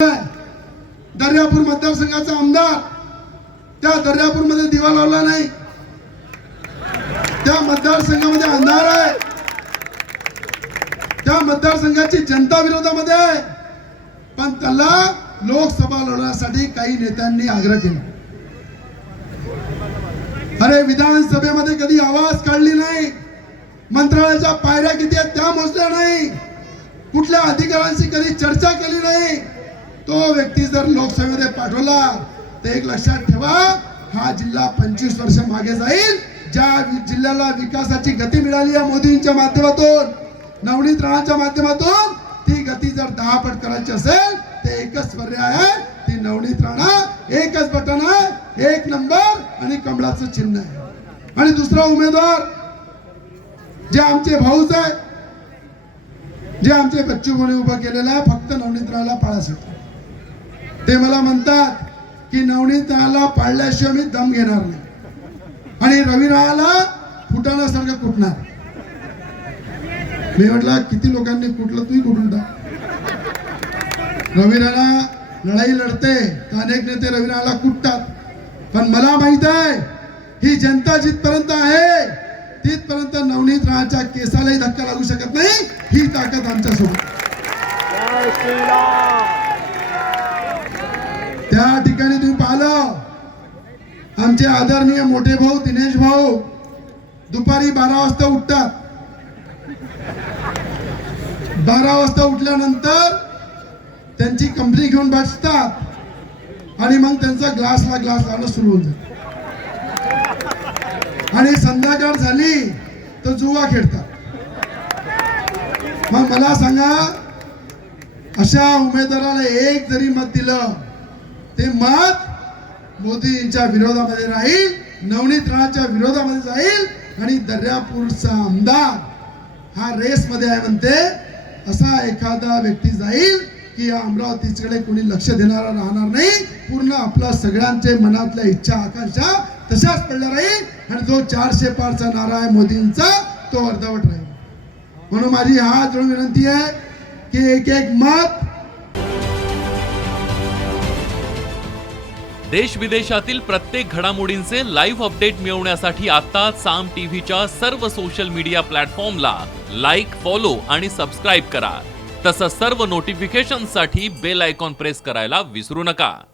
दर्यापूर मतदारसंघाचा आमदार त्या दर्यापूरमध्ये दिवा लावला नाही। त्या मतदारसंघामध्ये अंधार आहे। त्या मतदारसंघाची जनता विरोधामध्ये आहे। पण त्याला लोकसभा लढवण्यासाठी काही नेत्यांनी आग्रह केला। अरे विधानसभेमध्ये कधी आवाज काढली नाही, मंत्रालयाच्या पायऱ्या किती आहेत त्या मोजल्या नाही, कुठल्या अधिकाऱ्यांशी कधी चर्चा केली नाही। तो व्यक्ती जर लोकसभेमध्ये पाठवला तर एक लक्षात ठेवा, हा जिल्हा 25 वर्ष मागे जाईल। ज्या जिल्ह्याला विकासाची गती मिळाली आहे मोदींच्या माध्यमातून, नवनीत राणांच्या माध्यमातून, ती गती जर 10 पट करायची असेल तर एकच पर्याय आहे, ती नवनीत राणा, एकच बटन आहे, 1 नंबर आणि कमळाचं चिन्ह आहे। आणि दुसरा उमेदवार जे आमचे भाऊच आहे, जे आमचे बच्चू भाऊने उभा केलेला आहे फक्त नवनीत राणाला पाळासाठी। ते मला म्हणतात की नवनीत राणाला पाळल्याशिवाय मी दम घेणार नाही आणि रवी राणाला फुटाण्यासारखं कुटणार। मी म्हटलं किती लोकांनी कुठलं, तूही कुठून टाक। रवी राणा लढाई लढते तर अनेक नेते रवी राणाला कुटतात, पण मला माहित आहे ही जनता जिथपर्यंत आहे तिथपर्यंत नवनीत राणाच्या केसालाही धक्का लागू शकत नाही। ही ताकद आमच्या सोबत। त्या ठिकाणी तुम्ही पाहिलं आमचे आदरणीय मोठे भाऊ दिनेश भाऊ दुपारी 12 वाजता उठतात। 12 वाजता उठल्यानंतर त्यांची कंपनी घेऊन बसतात आणि मग त्यांचा ग्लासला ग्लास लावणं सुरू होऊन जातं आणि संध्याकाळ झाली तर जुवा खेळतात। मग मला सांगा, अशा उमेदवाराला एक जरी मत दिलं ते मत मोदींच्या विरोधामध्ये राहील, नवनीत राणाच्या विरोधामध्ये जाईल आणि दर्यापूरचा आमदार हा रेस मध्ये आहे म्हणते असा एखादा व्यक्ती जाईल की अमरावतीकडे कोणी लक्ष देणारा राहणार नाही। पूर्ण आपला सगळ्यांचे मनातल्या इच्छा आकांक्षा तशाच पडल्या राहील आणि जो 400 पारचा नारा आहे मोदींचा तो अर्धवट राहील। म्हणून माझी हात जोडून विनंती आहे की एक एक मत। देश विदेशातील प्रत्येक घडामोडींचे लाईव्ह अपडेट मिळवण्यासाठी आता साम टीव्हीच्या सर्व सोशल मीडिया प्लॅटफॉर्मला लाईक, फॉलो आणि सबस्क्राईब करा। तसंच सर्व नोटिफिकेशनसाठी बेल आयकॉन प्रेस करायला विसरू नका।